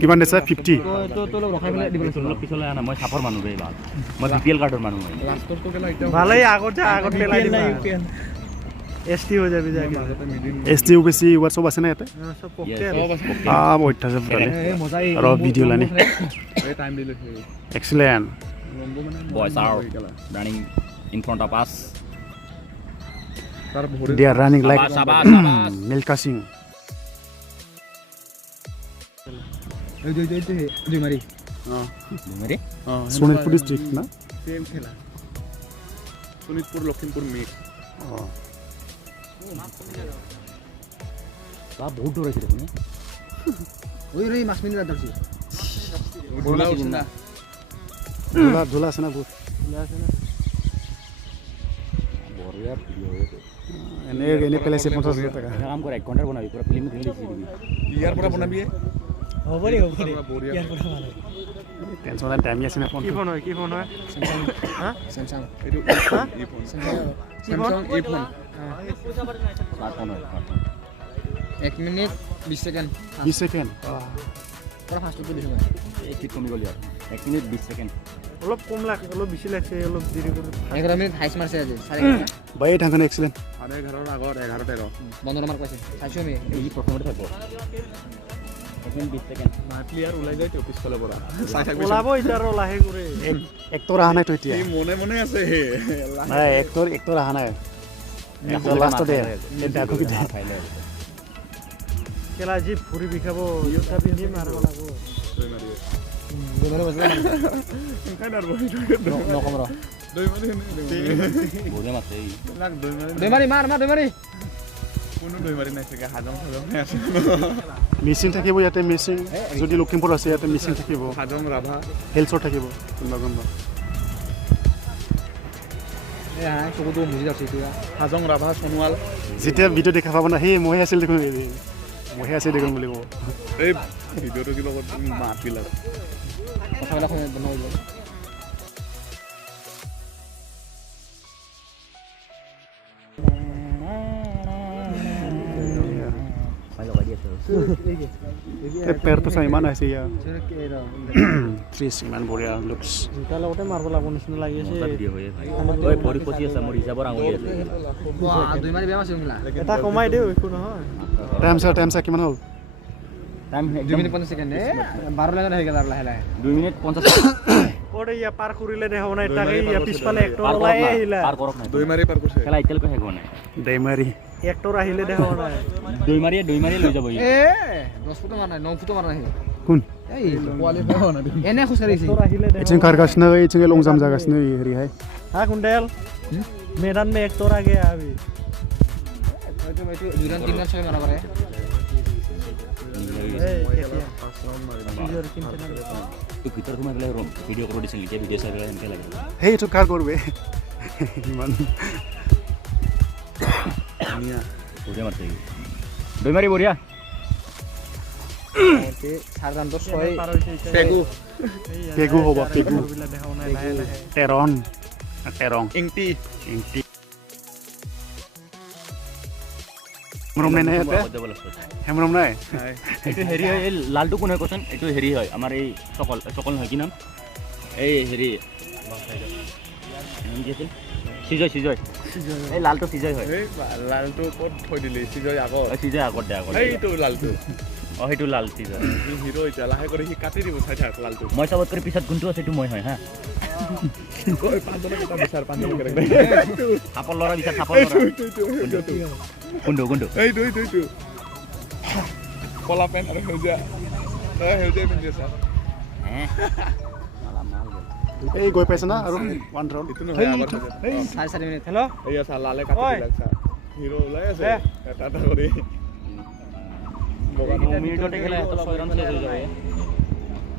কিমান দিছে 50 তো ৰখাই পেলাই দিব লাগিছিল পিছলৈ আনা মই সাপৰ মানুহ ৰে বাদ মই বিপিএল কাৰ্ডৰ মানুহ মই লাষ্টৰ তো গেলা এটা ভালেই আগত যা আগত পেলাই দিবা এসটি হৈ যাবি যা এসটি ওবিসি হোৱাটছআপ আছে না ইয়াতে সব পকে অত্যাচাৰ কৰে মজা আৰু ভিডিঅ' লানি এই টাইম দিলে এক্সিলেন্ট লম্বো মানে boys are running in front of us তার ভরে they are running like Sabas. Milka Singh এই দুই মারি মেরে শোণিতপুৰ ডিস্ট্ৰিক্ট না সেম খেলা শোণিতপুৰ লখিমপুৰ মিক্স তা বহুত দূৰ আছে তুমি ওই রে মাছ মিনি দাদছি ঢোলা উঠছে না ঝোলা আছে না বহুত বঢ়িয়া ভিডিঅ' এনে পেলাইছে 50,000 টাকা কাম কৰে 1 ঘণ্টাৰ বনাবি পুৰা ফিল্ম ৰিলিজ দি দিবি ইয়াৰ পৰা বনাবি হবলি ইয়াৰ পৰা ভালো টেনশন নাই টাইম আছে না ফোন কি ফোন হয় হা স্যামসাং এটো ই ফোন স্যামসাং ই ফোন স্মাৰ্টফোন হয় 1 মিনিট 20 সেকেন্ড 20 সেকেন্ড পুৰা ফাস্ট কৰি দিছো এই ক্লিপ কমি গ'ল ইয়াৰ 1 মিনিট 20 ছেকেণ্ড অলপ কম লাগে অলপ বেছি লাগছে অলপ দেৰি কৰি 11 মিনিট হাইস মাৰছে আজি 4 বাই ঢাঙ্গন এক্সিলেন্ট আৰে ঘৰৰ আগত 11:13 বন্ধ নাম্বাৰ কইছে চাইছো আমি এই প্ৰথমতে থাকিব 1 মিনিট 20 ছেকেণ্ড না প্লেয়াৰ ওলাই যায় তো পিছফালে পৰা চাই থাকবি ওলাব ইতাৰ লাহে কৰি একটৰ আহা নাই তো এতিয়া এই মনে মনে আছে হে নাই একটৰ আহা নাই লাষ্ট দে দেখো কি কেলা জি ফুৰি বিখাব ইউটা পিন্ধি মাৰব লাগব দৈ মাৰি দুমাৰে বজলা খাই নাৰ বহি নকম ৰ দৈ মাৰি বঢ়িয়া মাছে এই লাগ দৈ মাৰি দুমাৰি মাৰ কোনো দৈ মাৰি নাই চাগে হাজং নাই আছে মিচিং থাকিব ইয়াতে মিচিং যদি লখিমপুৰ আছে ইয়াতে মিচিং থাকিব হাজং ৰাভা হেলছৰ থাকিব কোনবা এ হা চকুটো মুজি যাচ্ছে এতিয়া হাজং ৰাভা সোণোৱাল যেতিয়া ভিডিঅ' দেখা পাব না সেই মহে আছিল দেখোন মহে আছে দেখোন বুলি ক'ব এই ভিডিঅ'টো কি লগত মাত বিলাক কথাবিলাক বন্ধ হৈ গ'ল পেৰ তো চাই ইমান আছে ইয়া ট্ৰিছ ইমান বঢ়িয়া লুকছ তাৰ লগতে মাৰব লাগব নিচিনা লাগি আছে মজা ভিডিঅ' হয় ভাই ঐ ভৰি পচি আছে মোৰ হিচাপৰ আঙুলি আছে দুই মাৰি বেয়া আছে উংলা এটা কমাই দেও একো নহয় টাইম চা কিমান হ'ল টাইম 2 মিনিট 50 সেকেন্ড 12 লাগে হৈ গ'ল আৰু লাহে লাহে 2 মিনিট 50 ওৰে ইয়া পাৰ কৰিলে দেখো না তাকে ইয়া পিছফালে একটৰ ওলাই আহিলা পাৰ কৰক নাই দৈ মাৰি পাৰ কৰিছে খেলা এতিয়ালৈকে শেষ হোৱা নাই ডেইমাৰি একটৰ আহিলে দেখো না দৈ মাৰিয়ে লৈ যাব ই এ 10 ফুট মার নাই 9 ফুট মার নাই কোন এই কোয়ালি দেখো না এনে খুশাৰিছি একটর আহিলে দেখো इचिंग कारगासिनो इचिंग लंजाम जागासिनो हेरि हाय हां कुंडल मैदान में एक्टर आ गया अभी तो जुरान 3 रान 6 मारा करे তোৰ ভিতৰত সোমাই পেলাই ভিডিঅ' কৰি দিছিল এতিয়া ভিডিঅ' চাই পেলাই এনেকৈ লাগে হেই এইটো কাৰ কৰবে ইমান ধুনীয়া বঢ়িয়া মাৰিছে দৈ মাৰি বঢ়িয়া তে 4 ৰান তো 6 পাৰ হইছে পেগু হ'ব পেগু দেখো না লাহে লাহে টেৰং ইংটি হেমৰম নাই ইয়াতে হেমৰম নাই এইটো হেৰি হয় এই লালটো কোন হয় কচোন এইটো হেৰি হয় আমাৰ এই চকল নহয় কি নাম এই হেৰি কি আছিল সিজয় এই লালটো সিজয় হয় এই লালটো ক'ত থৈ দিলি সিজয় আগত সিজয় আগত দে আগত এইটো লালটো সেইটো লাল সিজয় সি হিৰো এতিয়া লাহে কৰি সি কাটি দিব চাই থাক লালটো মই চবত কৰি পিছত কোনটো আছে এইটো মই হয় হা কৈ পাঁচজনক এটা বিচাৰ পাঁচজনক সাপৰ ল'ৰা বিচাৰ সাপৰ ল'ৰা কোনটো এইটো কলা পেণ্ট আৰু সেউজীয়া পিন্ধি আছা এই গৈ পাইছে না আৰু ওৱান ৰাউণ্ড এইটো নহয় আগত 4 মিনিট হেল্ল' এইয়া চা লালে কাটি দিলাক চা হিৰো ওলাই আছে এটা কৰি বগা 9 মিনিটতে খেলা 6 ৰান শেষ হৈ যাব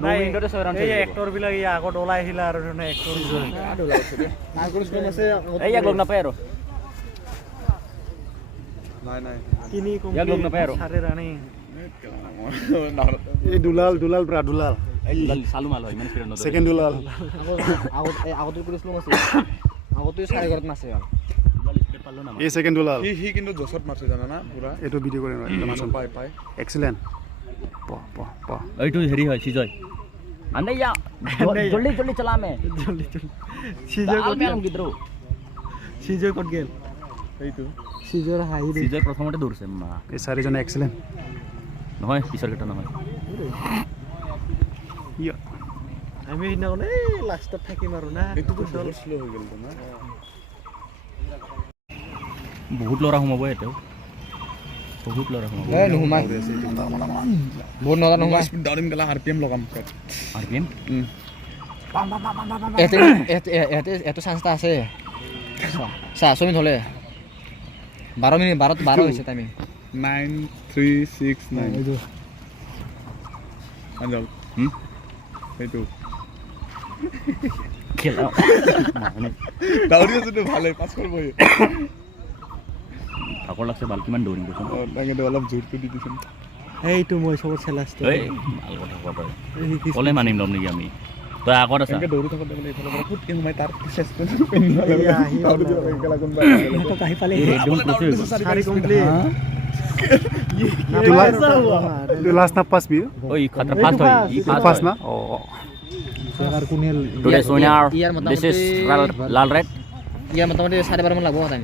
9 মিনিটতে 6 ৰান এই এক্টৰ বিলাক ইয়া আগত ওলাই আহিলা আৰু ধৰণে এক্টৰ আডু লাগছে দে মাৰ্কস কম আছে ইয়াক লগ নাপায় আৰু নাই কিনি কম ইয়াক লগ নাপায় আৰু 4 ৰানি এই দুলাল ব্ৰা দুলাল চালু মাল হয় ইমান স্পীডত নদৰে সেকেন্ড দুলাল আগতে কৰিছিলো আছে আগতে 4 নাছে স্পীড পালো না এই সেকেন্ড দুলাল সি কিন্তু জছত মাৰছে জানা না পুৰা এইটো ভিডিঅ' কৰে নহয় পাই এক্সিলেন্ট প এইটো হেৰি হয় সিজয় আনে ইয়া জলদি জলদি চলা মে জলদি সিজয় ক'ত গেল সিজয় ক'ত গেল এইটো সিজয়ৰ হাঁহি দে সিজয় প্ৰথমতে দৌৰছে মা এই চাৰিজনে এক্সেলেণ্ট নহয় পিছৰ কেইটা নহয় ইয়া আমি সিদিনাখন এই লাষ্টত থাকিম আৰু না এইটো বহুত শ্ল' হৈ গ'ল না বহুত ল'ৰা সোমাব এতিয়াও বহুত ল'ৰা সোমাব এই নোসোমাই বহুত নজা নোসোমাই দাউৰিম গেলা RPM লগাম RPM এটো চান্স এটা আছে চা 10 মিনিট হ'লে 12 মিনিট 12 হৈছে টাইমিং 9369 এইটো আঞ্জল এইটো খেলা মানে দাউৰি আছোতো ভালে পাছ কৰিবই ভাগৰ লাগছে ভাল কিমান দৌৰিম কৈছোন তাকে অলপ জোৰটো দি দিছোন এইটো মই চবতছে লাষ্ট এই ভাল কথা কোৱা তই ক'লে মানিম ল'ম নেকি আমি তই আগত আছা এনেকে দৌৰি থাকোঁতে মানে এইফালৰ পৰা ফুটকে সোমাই তাৰ চেষ্টা গেলা কোনোবা আহি পালে একদম ক্লোজ চাৰি complete Du last na pass bi? ওই খাতরা ফাস্ট হয় ই Pass na? Oh. আর কুনেল টুডে সোনার দিস ইজ লাল রেড ইয়ার মোটামুটি 12:30 মান লাগবো টাইম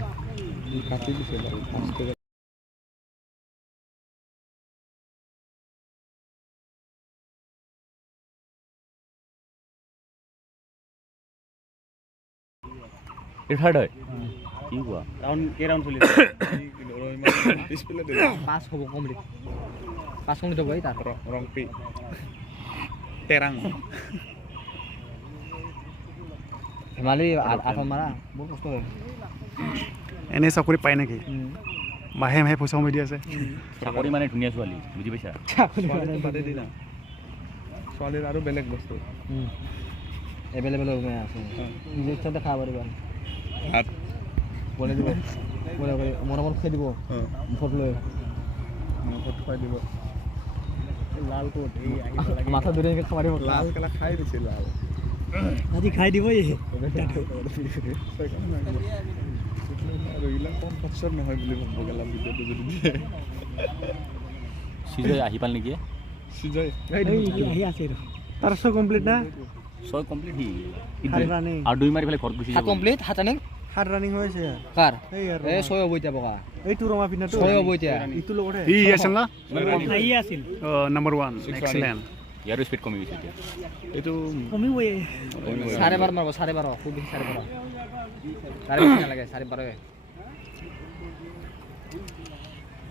কাটি দিছে বাৰু ফাৰ্ষ্টে এটা থাৰ্ড হয় কি কোৱা রাউন্ড কে রাউন্ড চলিছে পিছফালে দে 5 হ'ব কমপ্লিট 5 কমপ্লিট হ'ব এই তাৰ ৰং পি তেৰাং হিমালী আঠন মাৰা বহুত কষ্ট হয় এনে চাকৰি পায় নেকি মাহে মাহে পইচা সোমাই দি আছে চাকৰি মানে ধুনীয়া ছোৱালী বুজি পাইছা বাদে দি না ছোৱালীৰ আৰু বেলেগ বস্তু এভেলেবল হৈ আছে নিজে ইচ্ছাতে খাব পাৰিবা ভাত বলে দিব বলে মনে খাই দিব মুখত লৈ মুখত খুৱাই দিব লাল কোট এই মাথা ধরে খাব দিব লাল কেলা খাই দিছে লাল আজি খাই দিব এই আৰু এইবিলাক কম খৰচত নহয় বুলি ভাবিব গেলা ভিডিঅ'টো যদি দিয়ে সিজয় আহি পাল নেকি সিজয় আহি আছে তাৰ সব কমপ্লিট না ছয় কমপ্লিট হি ৰানিং আৰু দুই মাৰি ফেলে ঘৰত গুচি যাব কমপ্লিট হাত ৰানিং হাত ৰানিং হৈছে কাৰ এই 6 হ'ব এতিয়া বকা এইটো ৰমা পিনাটো 6 হ'ব এতিয়া ইটো লগতে ই আছিল না আহি আছিল number 1 excellent ইয়াৰ স্পীড কমি গৈছে এতিয়া এইটো কমিবই 12:30 মাৰব 12:30 খুব বেছি 12:30 তাৰে বেছি নালাগে 12:30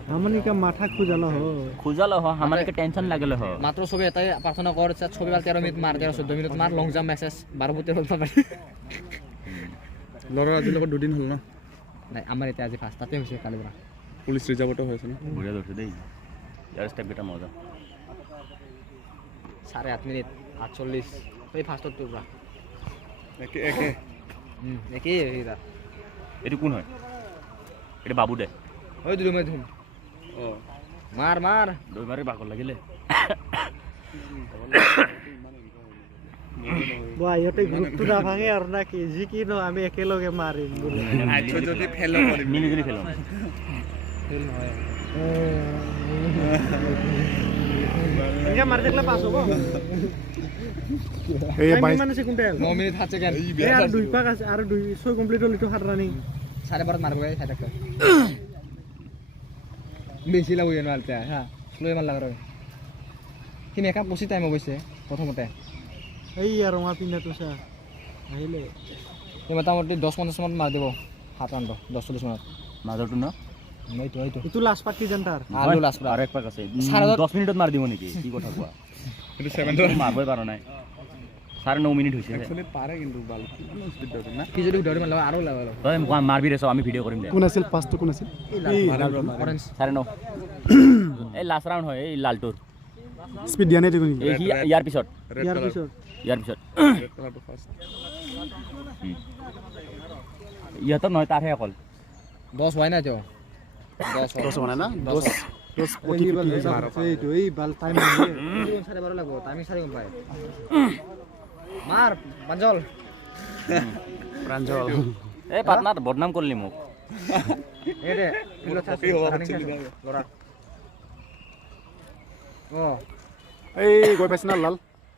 हमनी का माथा खुजालो हो খুজালো হ আমারে কে টেনশন লাগলো হ মাত্র ছবি এটাই প্রার্থনা করছে ছবি 13 মিনিট মার 14 মিনিট মার লং জাম্প মেসেজ 12 বলতে পারি ল'ৰা আজিৰ লগত দুদিন হ'ল না নাই আমাৰ এটা আজি ফাৰ্ষ্ট তাতে হৈছে কালি পৰা পুলিচ ৰিজাৰ্ভতো হৈ আছে না বঢ়িয়া ধৰছে দেই ইয়াৰ স্টেপ কেটা মজা 8:30 মিনিট 48 এই ফাৰ্ষ্টত তোৰ পৰা একে একে একেই এইটা এটো কোন হয় এটা বাবু দে ওই দুই মিনিট অ মার মার দুই মাৰি বাগৰ লাগিলে বাই ইহঁতে গ্ৰুপটো না ভাঙে আৰু না কি যি কি ন আমি একেলগে মাৰিম বুলি আইছো যদি ফেল কৰিম মিলি জুলি খেলো ফেল নহয় এনেকে মাৰি থাকিলে পাছ হ'ব এই বাইশ মানে সেকেন্ডেল 9 মিনিট 7 সেকেন্ড এই আৰু দুই পাক আছে আৰু 200 কমপ্লিট হ'ল ইটো হাত ৰানিং 12:30 মারব এই সাইডে বেশি লাভ হইন আলতা হ্যাঁ স্লো মার লাগা রে কি মেকআপ বসি টাইম হইছে প্রথমতে এই আর মা পিনাটো সা আহিলে এই মোটামুটি 10-15 মিনিট মার দেব হাত আন্দ 10-40 মিনিট মাজৰটো ন এইটো ইটো লাস্ট পার্ট কি জানতার আলু লাস্ট আর এক পাক আছে 10 মিনিটত মার দিব নেকি কি কথা কোৱা এইটো 7 মাৰবই পাৰা নাই 9.5 মিনিট হৈছে একচুয়ালি পাৰে কিন্তু বাল কিমান স্পিড দৌৰে না কি যদি দৌৰি মাৰলা আৰু লাভ তই মাৰবি ৰে আমি ভিডিও কৰিম দে কোন আছিল পাঁচটো কোন আছিল অৰেঞ্জ 9.5 এই লাস্ট ৰাউন্ড হয় এই লালটোৰ স্পিড দিয়া নাই দেখোন এই ইয়াৰ পিছত ৰেড ইয়াৰ পিছত কালাৰটো ফাৰ্ষ্ট ইয়াতো নহয় তাৰহে অকল 10 হয় না তো 10 মানে না 10 পটি এইটো এই বাল টাইম নিয়ে 12:30 লাগব টাইমিং সারি কম পায় মার পাঞ্জল প্ৰাঞ্জল এই পার্টনার বদনাম করলি মোক এরে এলো কপি হওয়া হচ্ছে লড়া ও এই গৈ পাইছে না লাল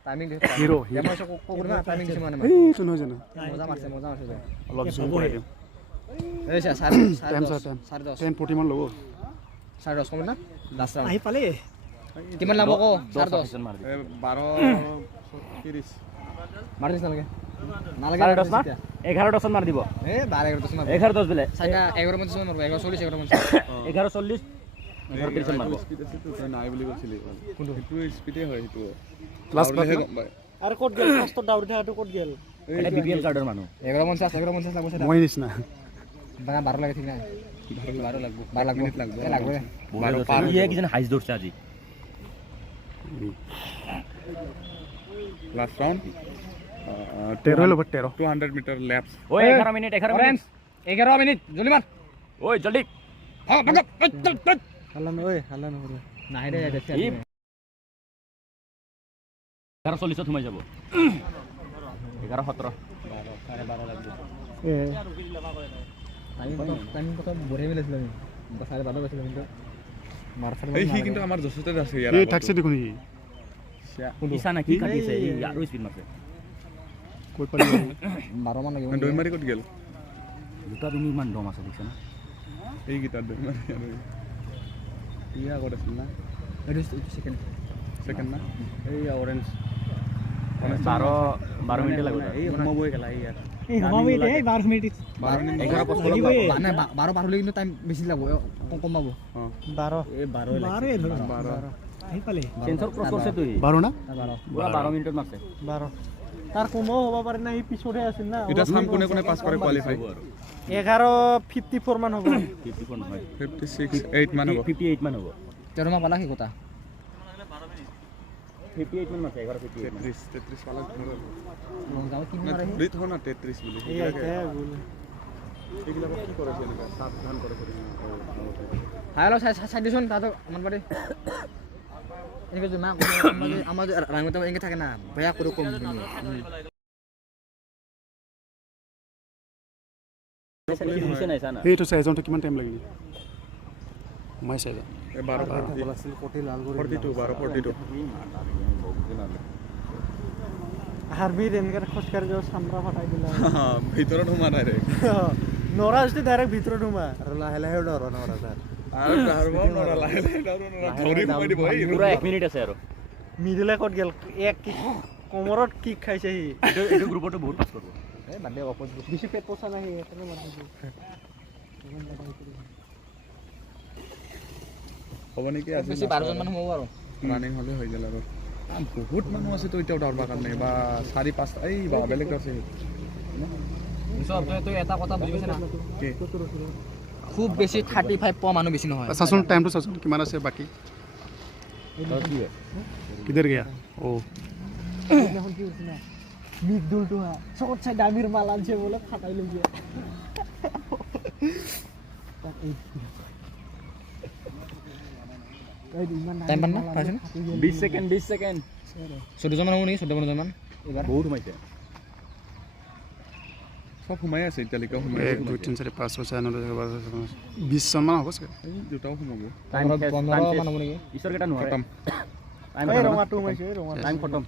টাইমিং দিছে হিৰো মই কোন টাইমিং দিছে মানে এইটো নহয় জানো মজা মাৰছে যে অলপ জুম কৰাই দিম এই চাৰে টাইম চাৰ টাইম 10:30 10:40 মান ল'ব 10:30 কম না লাষ্ট ৰাউণ্ড আহি পালে কিমান লাভ আকৌ 10 10:30 মাৰ দিম 12:30 মাৰ দিছ নালাগে 10:30 মাৰ 11:10 মাৰ দিব এ 12:10 মাৰ 11:10 বেলে 11:50 মাৰব 11:40 11:40 11:30 মাৰব স্পীড আছে তো তই নাই বুলি কৈছিলি কোনটো সেইটো স্পীডে হয় সেইটো লাষ্ট বাট আৰু ক'ত গেল ফাৰ্ষ্টত দাউৰি থাকাটো ক'ত গেল এটা বিপিএল কাৰ্ডৰ মানুহ 11:50 লাগব চাই মই নিচিনা 12 লাগে ঠিক নাই 12 লাগব 12 মিনিট লাগব এ লাগব ইয়ে কিজন হাইজ দৌৰছে আজি লাষ্ট ৰাউণ্ড 13 ল'ব 13 200 মিটাৰ লেপছ ওই 11 মিনিট 11 মিনিট জলদি মাৰ ওই জলদি হ্যাঁ ভাগ হাল্লা নকৰে নাই দে দেখি 11:40 সোমাই যাব 11:17 টাইমিং কত বঢ়িয়া মিলাইছিল আমি 12:30 গৈছিল কিন্তু এই সি কিন্তু আমাৰ জসতে আছে ইয়াৰ এই থাকছে দেখোন সি কিসা না কি কাটিছে এই আৰু স্পিড মাৰছে কৈ পালি 12 মান লাগিব দৈ মাৰি ক'ত গেল দুটা তুমি ইমান দম আছে দেখিছা না এই গিটাৰ দৈ মাৰি আৰু ইয়া আগত আছিল না এইটো সেকেন্ড সেকেন্ড না এই অৰেঞ্জ 12 মিনিট লাগিব এই সোমাবই গেলা ইয়াৰ এই ঘমাবি দে 12 মিনিট 11 নাই 12 পাৰ হলে কিন্তু টাইম বেছি লাগব কম পাব 12 এই 12 আহি পালে সেন্সৰ ক্ৰছ কৰিছে তুই 12 না 12 মিনিটত মাৰছে 12 তাৰ কমো হ'ব পাৰে না ই পিছতে আছিল না এটা সাম কোনে কোনে পাস কৰে কোৱালিফাই 11:54 মান হ'ব 54 নহয় 56 8 মান হ'ব 58 মান হ'ব তেৰ মা পালা কি কথা 58 মান মাৰছে 11:58 33 পালা লং যাও কি না মাৰে ধৰি থ না 33 বুলি এই আইতে গুল এইগিলা কি কৰিছে এনেকা সাৱধান কৰে হাই লো চাই দিছন তাতো মান পারে এনেকে যে মা আমাদের রাঙ্গতে এনেকে থাকে না ভয়া করে কম এইটো চাই যাওঁতে কিমান টাইম লাগিল মই চাই যাওঁ 12 আছিল কোটি লাল কৰি 42 হাৰবিৰ এনেকে খোজকাঢ়ি যাও সামৰা ফটাই দিলা ভিতৰত সোমা নাই ৰে নৰা যদি ডাইৰেক্ট ভিতৰত সোমা আৰু লাহে লাহে ডৰ নৰা ছাৰ আৰু ডাৰব নৰা লাহে লাহে ডাৰব নৰা ধৰি সোমাই দিব এই পুৰা 1 মিনিট আছে আৰু মিডিলে ক'ত গেল এক কিক কমৰত কিক খাইছে সি এইটো গ্ৰুপটো বহুত পাছ কৰিব এ বাদে অপোজ বেছি পেট পচা নাই এখানে মাৰিছে হ'ব নেকি আজি বেছি 12 জন মান হ'ব আৰু ৰানিং হলে হৈ গেল আৰু বহুত মানুহ আছে তো এতিয়াও দৌৰবা কাৰণে বা 4-5 এই বা বেলেগ আছে সব তো এটা কথা বুজি পাইছ না কি খুব বেছি 35 পোৱা মানুহ বেছি নহয় চাচোন টাইমটো চাচোন কিমান আছে বাকি কিধৰ গয়া ও এখন কি হৈছে না মিক দুলটো হা চকত চাই দামিৰ মাল আনছে বলে ফাটাই লৈছে টাইম পান না পাইছেন 20 সেকেন্ড 14 জন মান হ'ব নেকি 14 জন মান এবাৰ বহুত সোমাইছে সব সোমাই আছে এতিয়ালৈকে সোমাই 1 2 3 4 5 6 7 8 20 জন মান হ'ব চাগে এই দুটাও সোমাব টাইম 15 মান হ'ব নেকি ঈশ্বৰ কেইটা নহয় খতম টাইম এই ৰঙাটো সোমাইছে ৰঙা টাইম খতম